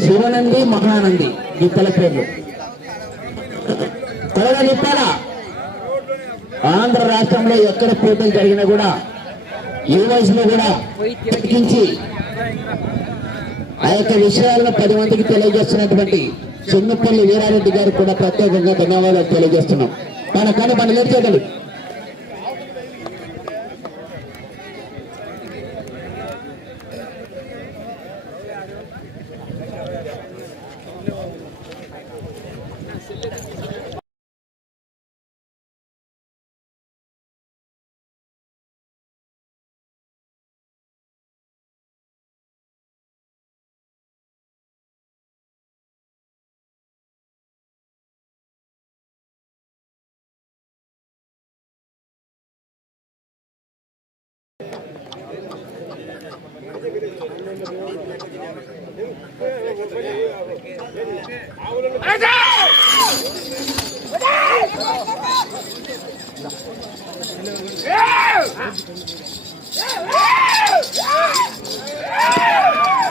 శివనంది మహానంది గీతల పేర్లు. త్వరగా చెప్పాలా ఆంధ్ర రాష్ట్రంలో ఎక్కడ పోటీలు జరిగినా కూడా ఈ వయసులో కూడా ప్రకటించి ఆ యొక్క విషయాలను పది మందికి తెలియజేస్తున్నటువంటి చిన్నపల్లి వీరారెడ్డి గారికి కూడా ప్రత్యేకంగా ధన్యవాదాలు తెలియజేస్తున్నాం. మన కానీ మన లేచేదండి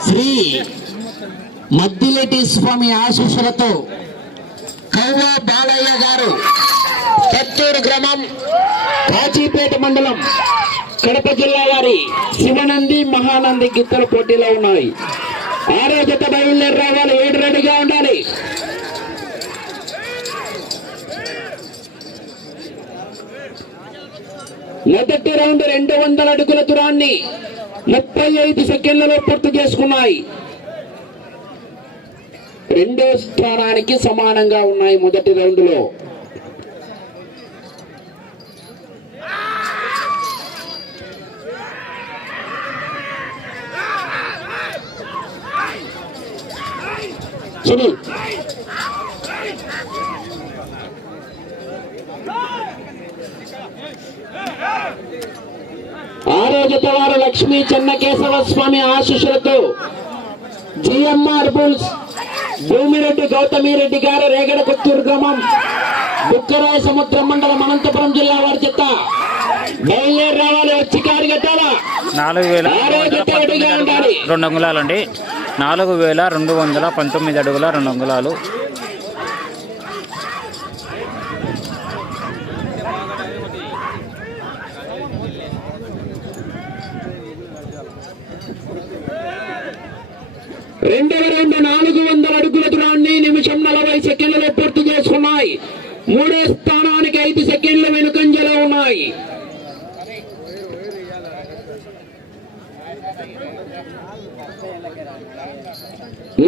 శ్రీ మద్దిలేటి స్వామి ఆశీస్సులతో కవ్వ బాలయ్య గారు పత్తూరు గ్రామం కాచీపేట మండలం కడప జిల్లా వారి శివనంది మహానంది గిత్తల పోటీలో ఉన్నాయి. ఆరో జత బయలుదేరి రావాలి. ఏడు రెడీగా ఉండాలి. మొదటి రౌండ్ రెండు వందల అడుగుల దూరాన్ని ముప్పై ఐదు సెకండ్లలో పూర్తి చేసుకున్నాయి. రెండో స్థానానికి సమానంగా ఉన్నాయి మొదటి రౌండ్లో. సునీల్ ఆరో జత వారు లక్ష్మీ చెన్నకేశవ స్వామి ఆశీస్సులతో జిఎంఆర్ బుల్స్ భూమిరెడ్డి గౌతమిరెడ్డి గారు రేగడ కొత్తూరు గ్రామం బుక్కరాయ సముద్రం మండలం అనంతపురం జిల్లా వారి చెత్త. బయలుదేరి రావాలి వచ్చి కారు కట్టాలా? నాలుగు వేల రెండు అంగుళాలు అండి నాలుగు వేల రెండు వందల పంతొమ్మిది అడుగుల రెండు అంగుళాలు. రెండు రెండు నాలుగు వందల అడుగుల దూరాన్ని నిమిషం నలభై సెకండ్లలో పూర్తి చేసుకున్నాయి. మూడో స్థానానికి ఐదు సెకండ్ వెనుకంజలో ఉన్నాయి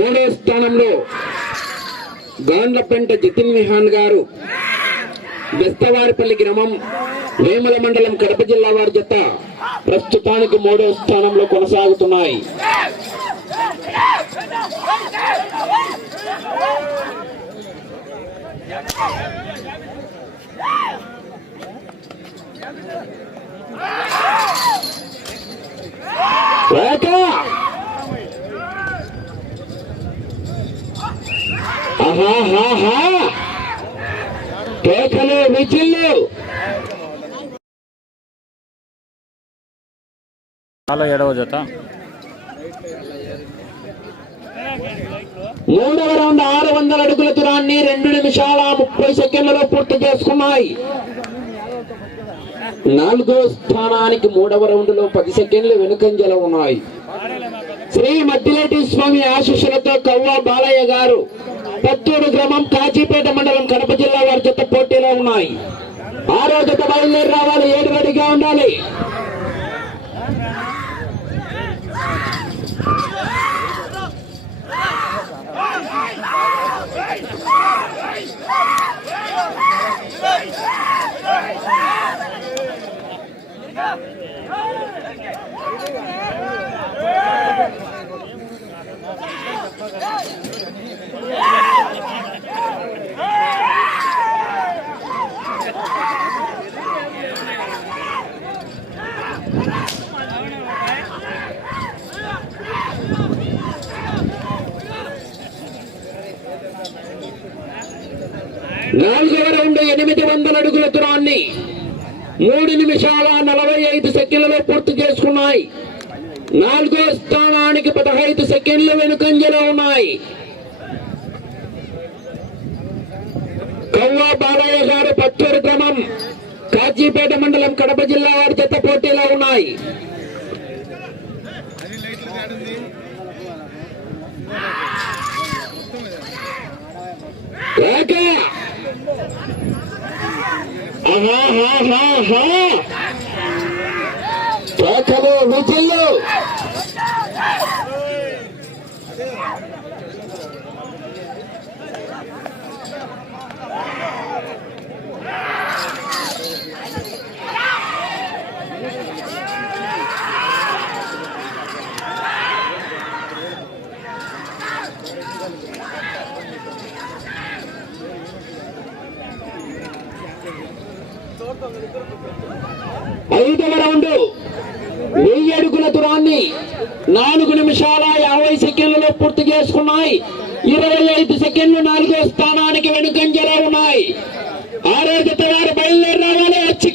మూడో స్థానంలో గాండ్లపెంట జతిన్ విహాన్ గారు బెస్తవారిపల్లి గ్రామం వేముల మండలం కడప జిల్లా వారి జత ప్రస్తుతానికి మూడో స్థానంలో కొనసాగుతున్నాయి. వేట కేకలు ఏడవ జత. మూడవ రౌండ్ ఆరు వందల అడుగుల దూరాన్ని రెండు నిమిషాల ముప్పై సెకండ్లలో పూర్తి చేసుకున్నాయి. నాలుగో స్థానానికి మూడవ రౌండ్లో పది సెకండ్లు వెనుకంజలో ఉన్నాయి. శ్రీ మద్దిలేటి స్వామి ఆశీస్సులతో కవ్వ బాలయ్య గారు పత్తూరు గ్రామం కాజీపేట మండలం కడప జిల్లా వారి జత పోటీలో ఉన్నాయి. ఆరో జత బయలుదేరి రావాలి. ఏడు రెడీగా ఉండాలి. నాలుగవ రౌండ్ ఎనిమిది వందల అడుగుల దూరాన్ని మూడు నిమిషాల నలభై ఐదు సెకండ్లలో పూర్తి చేసుకున్నాయి. నాలుగో స్థానానికి పదహైదు సెకండ్లు వెనుకంజలో ఉన్నాయి. కవ్వా బాలయ్య గారు పత్తూరు క్రమం కాజీపేట మండలం కడప జిల్లా వారి చెత్త పోటీలో ఉన్నాయి. ఏక! ఆహాహాహాహా! కేకలు విజిల్లు ఐదవ రౌండ్ వెయ్యి అడుగుల దూరాన్ని నాలుగు నిమిషాల యాభై సెకండ్లలో పూర్తి చేసుకున్నాయి. ఇరవై ఐదు సెకండ్లు నాలుగో స్థానానికి వెనుకంజలో ఉన్నాయి. ఆరో వారు బయలుదేరి రావాలి. వచ్చి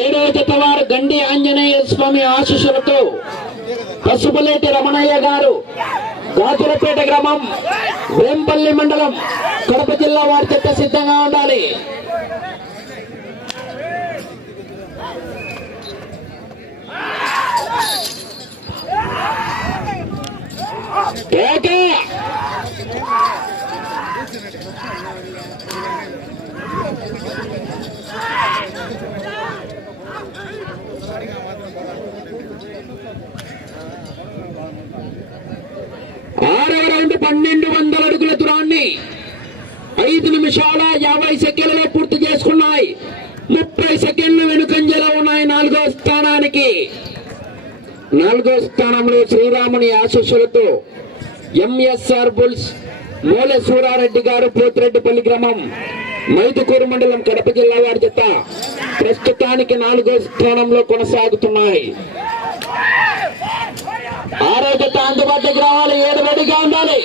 ఏడో జత వారు గండి ఆంజనేయ స్వామి ఆశీస్సులతో పసుపులేటి రమణ కొత్తపేట గ్రామం వేంపల్లి మండలం కడప జిల్లా వారి చెత్త సిద్ధంగా ఉండాలి కేక! ఆరవ రౌండ్ పన్నెండు వందల అడుగుల దూరాన్ని ఐదు నిమిషాల యాభై సెకండ్లలో పూర్తి చేసుకున్నాయి. ముప్పై సెకండ్లు వెనుకంజలో ఉన్నాయి నాలుగో స్థానానికి. నాలుగో స్థానంలో శ్రీరాముని ఆశస్సులతో ఎంఎస్ఆర్ బుల్స్ మూల సూరారెడ్డి గారు పోతిరెడ్డిపల్లి గ్రామం మైదుకూరు మండలం కడప జిల్లా వారి జత ప్రస్తుతానికి నాలుగో స్థానంలో కొనసాగుతున్నాయి. ఆరోగ్యత అందుబాటులోకి రావాలి ఏడు రెడీగా ఉండాలి.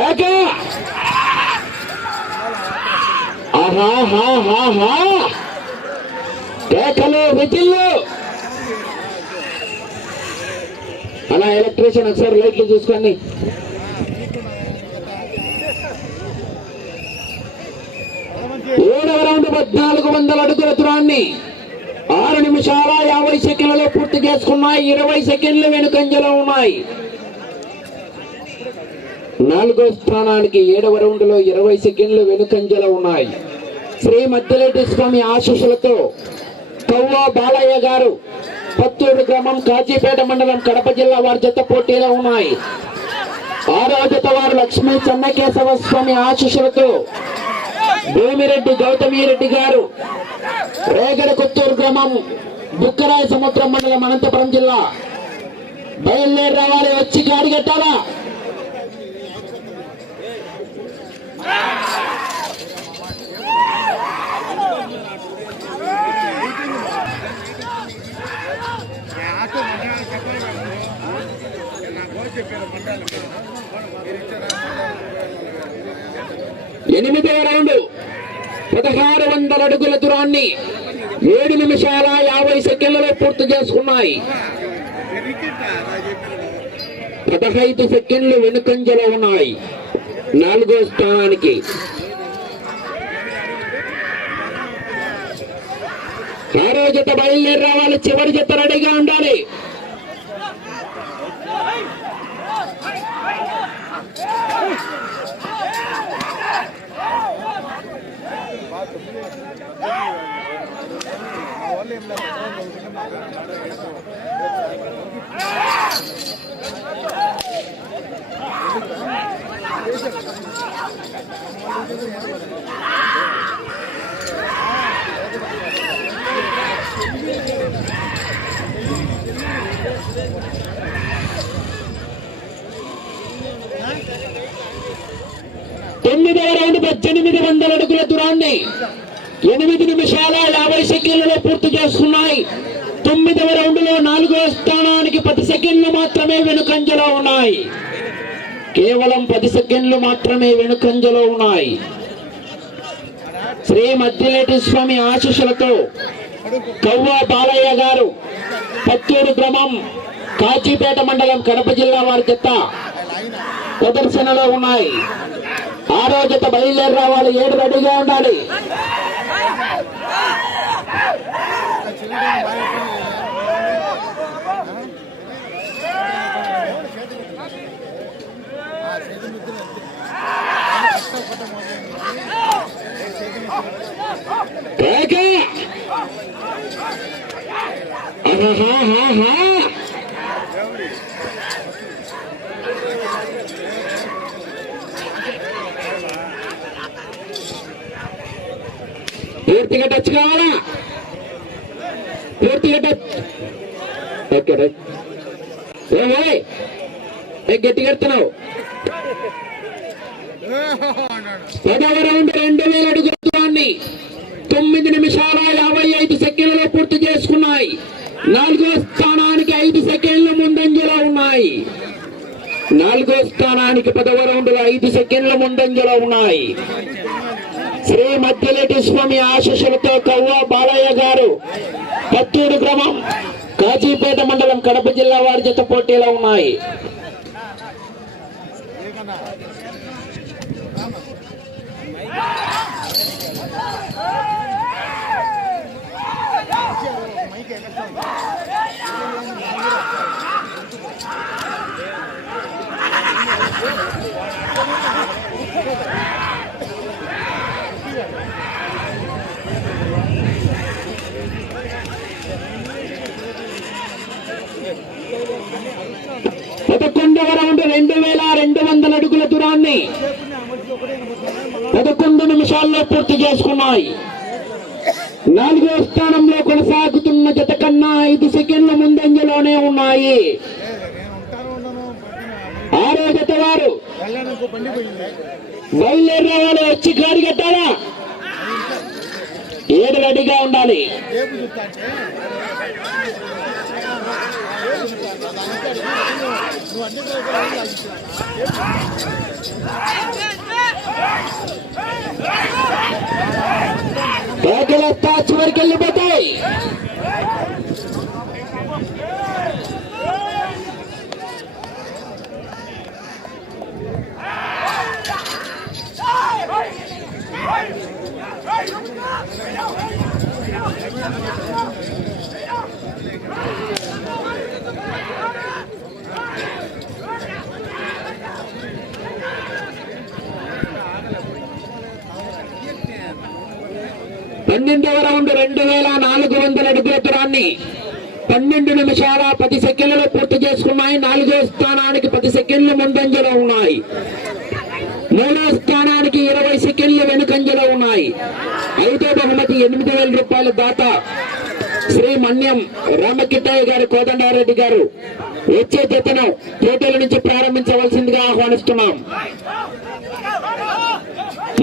ఓకే. కేకలు విజిల్లు. అలా ఎలక్ట్రీషియన్ ఒకసారి లైట్లు చూసుకోండి ఏడవ రౌండ్ పద్నాలుగు వందల అడుగుల దూరాన్ని ఆరు నిమిషాల యాభై సెకండ్లలో పూర్తి చేసుకున్నాయి. ఇరవై సెకండ్లు వెనుకంజలో ఉన్నాయి. నాలుగో స్థానానికి ఏడవ రౌండ్లో ఇరవై సెకండ్లు వెనుకంజలో ఉన్నాయి. శ్రీ మధ్యలేటి స్వామి ఆశీస్సులతో కవ్వ బాలయ్య గారు పత్తూరు గ్రామం కాజీపేట మండలం కడప జిల్లా వారి జత పోటీలో ఉన్నాయి. ఆరో జత వారు లక్ష్మీ చెన్నకేశవ స్వామి ఆశీస్సులతో భూమిరెడ్డి గౌతమి రెడ్డి గారు. రేగడ కొత్తూరు గ్రామం బుక్కరాయ సముద్రం మండలం అనంతపురం జిల్లా. బయలుదేరి రావాలి వచ్చి గాడి కట్టాలా ఎనిమిదవ రౌండ్ పదహారు వందల అడుగుల దూరాన్ని ఏడు నిమిషాల యాభై సెకండ్లలో పూర్తి చేసుకున్నాయి. పదహైదు సెకండ్లు వెనుకంజలో ఉన్నాయి. నాలుగో స్థానానికి. ఆరో జత బయలుదేరి రావాలి. చివరి జత రెడీగా ఉండాలి. తొమ్మిదవ రౌండ్ పద్దెనిమిది వందల అడుగుల దూరాన్ని ఎనిమిది నిమిషాల యాభై సెకండ్లలో పూర్తి చేస్తున్నాయి. తొమ్మిదవ రౌండ్లో నాలుగో స్థానానికి పది సెకండ్లు మాత్రమే వెనుకంజలో ఉన్నాయి. కేవలం పది సెకండ్లు మాత్రమే వెనుకంజలో ఉన్నాయి. శ్రీ మధ్యలేటి స్వామి ఆశీస్సులతో కవ్వ బాలయ్య గారు పత్తూరు గ్రామం కాచిపేట మండలం కడప జిల్లా వారి చెత్త ప్రదర్శనలో ఉన్నాయి. ఆరో జత బయలుదేరి రావాలి ఏడు రెడీగా ఉండాలి. కేక! పూర్తిగా టచ్ కావాలా? పూర్తిగా టచ్. Okay right. ఏ గట్టిగా ఎడుతున్నావు పదవ రౌండ్ రెండు వేల అడుగుల దూరాన్ని తొమ్మిది నిమిషాల యాభై ఐదు సెకండ్లలో పూర్తి చేసుకున్నాయి. నాలుగో స్థానానికి ఐదు సెకండ్లు ముందంజలో ఉన్నాయి. నాలుగో స్థానానికి పదవ రౌండ్లో ఐదు సెకండ్ల ముందంజలో ఉన్నాయి. శ్రీ మధ్యలేటి స్వామి ఆశీస్సులతో కవ్వ బాలయ్య గారు? పత్తూరు గ్రామం కాజీపేట మండలం కడప జిల్లా వారి జత పోటీలో ఉన్నాయి. పదకొండవ రౌండ్ రెండు వేల రెండు వందల అడుగుల దూరాన్ని పదకొండు నిమిషాల్లో పూర్తి చేసుకున్నాయి. నాలుగో స్థానంలో కొనసాగుతున్న జత కన్నా ఐదు సెకండ్ల ముందంజలోనే ఉన్నాయి. ఆరో జత వారు. బయలుదేరిన వాళ్ళు వచ్చి గాడి కట్టారా ఏడు రెడీగా ఉండాలి. కేకలేస్తా చివరికి వెళ్ళిపోతాయి పన్నెండవ రౌండ్ రెండు వేల నాలుగు వందల అడుగుల దూరాన్ని పన్నెండు నిమిషాల పది సెకండ్లలో పూర్తి చేసుకున్నాయి. నాలుగో స్థానానికి పది సెకండ్లు ముందంజలో ఉన్నాయి. మూడో స్థానానికి ఇరవై సెకండ్లు వెనుకంజలో ఉన్నాయి. ఐదో బహుమతి ఎనిమిది వేల రూపాయల దాత శ్రీ మన్యం రామకిట్టయ్య గారు కోదండారెడ్డి గారు. వచ్చే జతను పోటీల నుంచి ప్రారంభించవలసిందిగా ఆహ్వానిస్తున్నాం.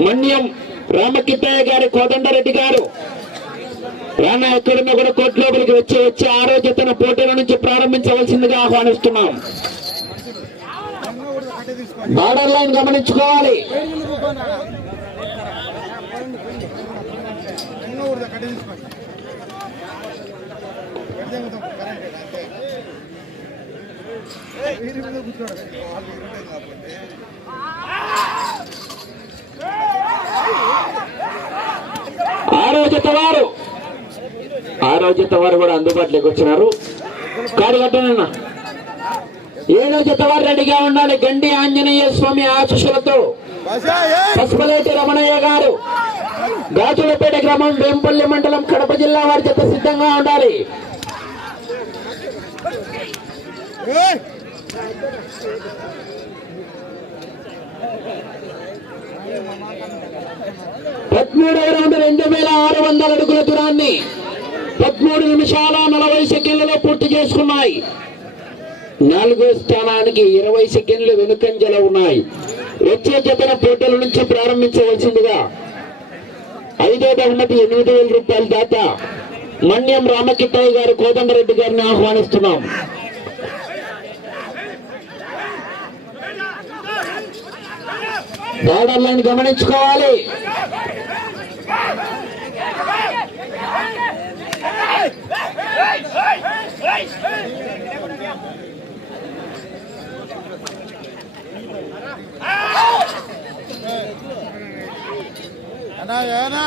మన్యం రామకిత్తయ్య గారి కోదండరెడ్డి గారు రానా ఎక్కడున్నా కూడా కోర్టు లోపలికి వచ్చి వచ్చి ఆరోగ్యతను పోటీల నుంచి ప్రారంభించవలసిందిగా ఆహ్వానిస్తున్నాం బార్డర్ లైన్ గమనించుకోవాలి ఆరోగ్యత వారు ఆరోగ్యత వారు కూడా అందుబాటులోకి వచ్చినారు. కాడి కట్టనన్నా ఏడో జత వారు రెడీగా ఉండాలి? గండి ఆంజనేయ స్వామి ఆశీస్సులతో. పసుపలేటి రమణయ్య గారు. గాచులపేట గ్రామం వేంపల్లి మండలం కడప జిల్లా వారి జత సిద్ధంగా ఉండాలి. పదమూడు రౌండ్ రెండు వేల ఆరు వందల అడుగుల దూరాన్ని పదమూడు నిమిషాల నలభై సెకండ్లలో పూర్తి చేసుకున్నాయి. నాలుగో స్థానానికి ఇరవై సెకండ్లు వెనుకంజలో ఉన్నాయి. వచ్చే జతన పోటీల నుంచి ప్రారంభించవలసిందిగా ఐదో బహుమతి ఎనిమిది వేల రూపాయల దాత మన్యం రామకిట్టయ్య గారు కోదండరెడ్డి గారిని ఆహ్వానిస్తున్నాం. బార్డర్లను గమనించుకోవాలి. అన్నా ఏనా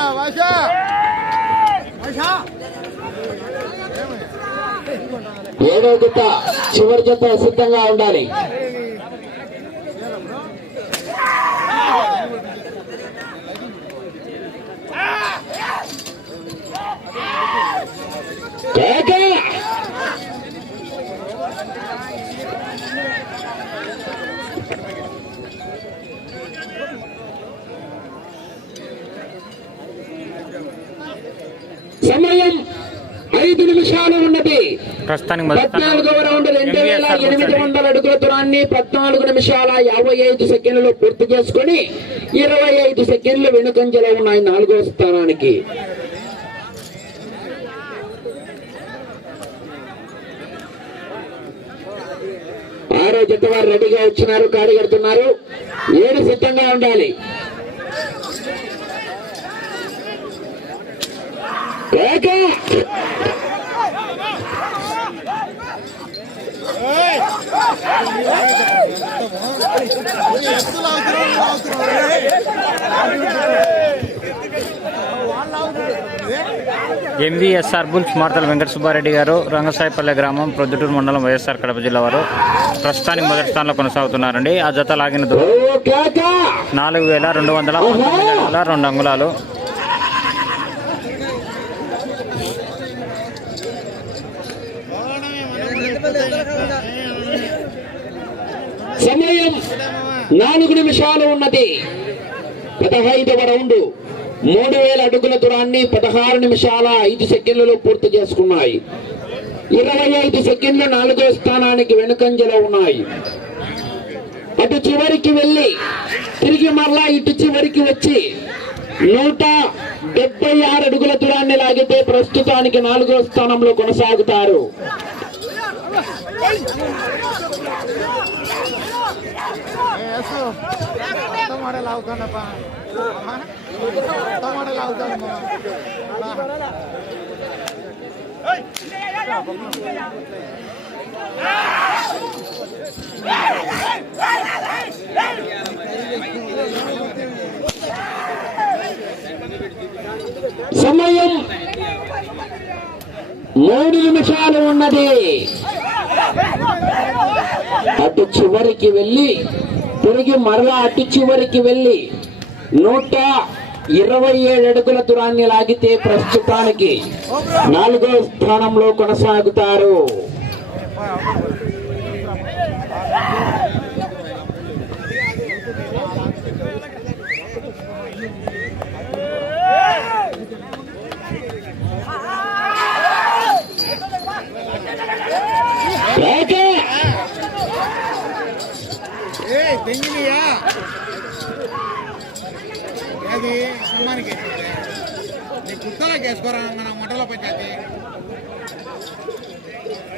ఏడో జత చివరి జత సిద్ధంగా ఉండాలి కేక! సమయం ఐదు నిమిషాలు ఉన్నది ప్రస్తుతానికి పద్నాలుగవ రౌండ్ రెండు వేల ఎనిమిది వందల అడుగుల దూరాన్ని పద్నాలుగు నిమిషాల యాభై ఐదు సెకండ్లలో పూర్తి చేసుకుని ఇరవై ఐదు సెకండ్లు వెనుకంజలో ఉన్నాయి నాలుగవ స్థానానికి ఆరో జత వారు రెడీగా వచ్చినారు కాడి కడుతున్నారు ఏడు సిద్ధంగా ఉండాలి కేక! ఎంవీఎస్ఆర్ బుల్స్ మార్తల వెంకట సుబ్బారెడ్డి గారు రంగసాయిపల్లె గ్రామం ప్రొద్దుటూరు మండలం వైఎస్ఆర్ కడప జిల్లా వారు ప్రస్తుతానికి మొదటి స్థానంలో కొనసాగుతున్నారండి ఆ జత లాగిన దూరం! నాలుగు వేల రెండు వందల రెండు అంగుళాలు సమయం నాలుగు నిమిషాలు ఉన్నది. పదహైదవ రౌండ్. మూడు వేల అడుగుల దూరాన్ని పదహారు నిమిషాల ఐదు సెకండ్లలో పూర్తి చేసుకున్నాయి. ఇరవై ఐదు సెకండ్లు నాలుగో స్థానానికి వెనుకంజలో ఉన్నాయి. అటు చివరికి వెళ్ళి తిరిగి మరలా ఇటు చివరికి వచ్చి నూట డెబ్బై ఆరు అడుగుల దూరాన్ని లాగితే ప్రస్తుతానికి నాలుగో స్థానంలో కొనసాగుతారు. ఎస్ కొత్త మోడల్ అవుతాడప్ప మోడల్ సమయం మూడు నిమిషాలు ఉన్నది. అటు చివరికి వెళ్ళి తిరిగి మరలా అటు చివరికి వెళ్ళి నూట ఇరవై ఏడు అడుగుల దూరాన్ని లాగితే ప్రస్తుతానికి నాలుగో స్థానంలో కొనసాగుతారు.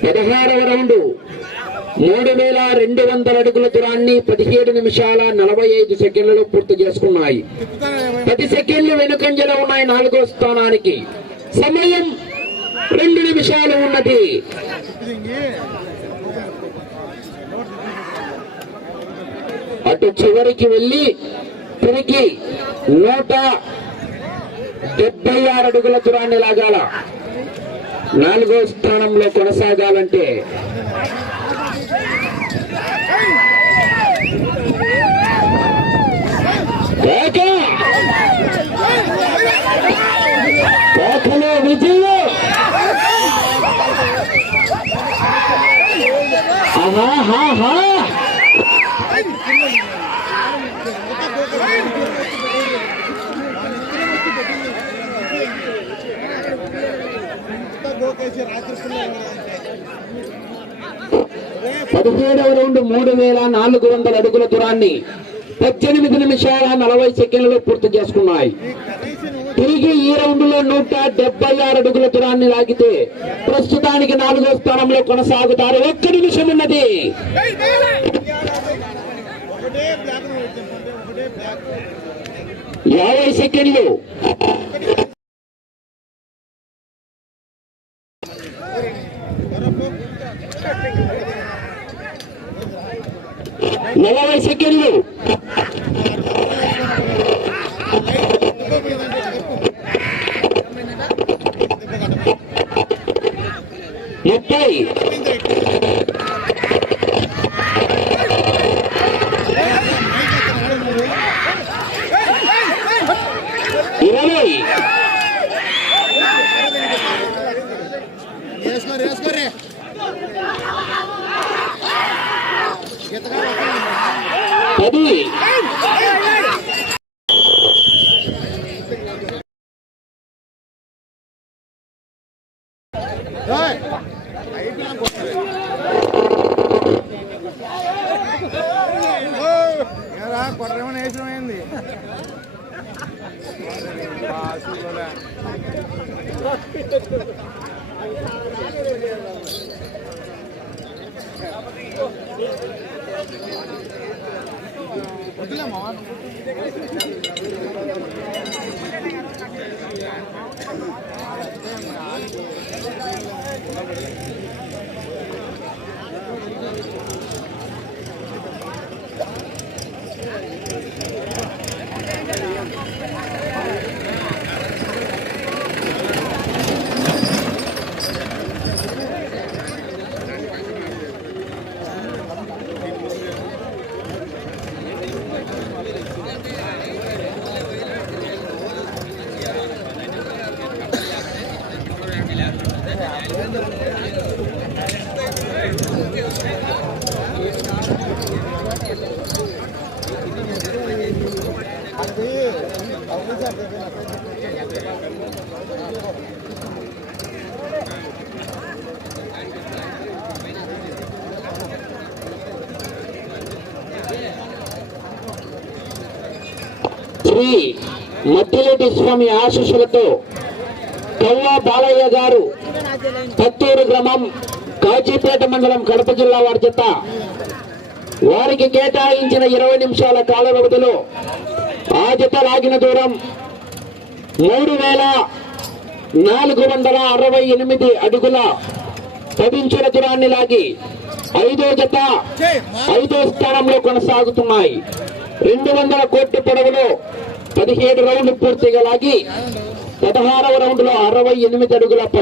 పదహారవ రౌండ్ మూడు వేల రెండు వందల అడుగుల దూరాన్ని పదిహేడు నిమిషాల నలభై ఐదు సెకండ్లలో పూర్తి చేసుకున్నాయి. పది సెకండ్లు వెనుకంజలో ఉన్నాయి నాలుగో స్థానానికి. సమయం రెండు నిమిషాలు ఉన్నది. అటు చివరికి వెళ్ళి తిరిగి నూట డెబ్బై ఆరు అడుగుల దూరాన్ని లాగాల. నాలుగో స్థానంలో కొనసాగాలంటే కేక! కేకలో హా హా పదిహేడవ రౌండ్ మూడు వేల నాలుగు వందల అడుగుల దూరాన్ని పద్దెనిమిది నిమిషాల నలభై సెకండ్లలో పూర్తి చేసుకున్నాయి. తిరిగి ఈ రౌండ్లో నూట డెబ్బై ఆరు అడుగుల దూరాన్ని లాగితే ప్రస్తుతానికి నాలుగో స్థానంలో కొనసాగుతారు. ఒక్క నిమిషం ఉన్నది. యాభై సెకండ్లు నలభై సెకండ్లు ముప్పై ఇరవై వేసుకోరు వేసుకోరే గీతగా పది శ్రీ మద్దిరెడ్డి స్వామి ఆశీస్సులతో కవ్వ బాలయ్య గారు పత్తూరు గ్రామం కాజీపేట మండలం కడప జిల్లా వారి చేత వారికి కేటాయించిన ఇరవై నిమిషాల కాల వ్యవధిలో ఆ జత లాగిన దూరం మూడు వేల నాలుగు వందల అరవై ఎనిమిది అడుగుల పదించుల దూరాన్ని లాగి ఐదో జత ఐదో స్థానంలో కొనసాగుతున్నాయి. రెండు వందల కోట్ల పొడవులో పదిహేడు రౌండ్లు పూర్తిగా లాగి పదహారవ రౌండ్లో అరవై ఎనిమిది అడుగుల పది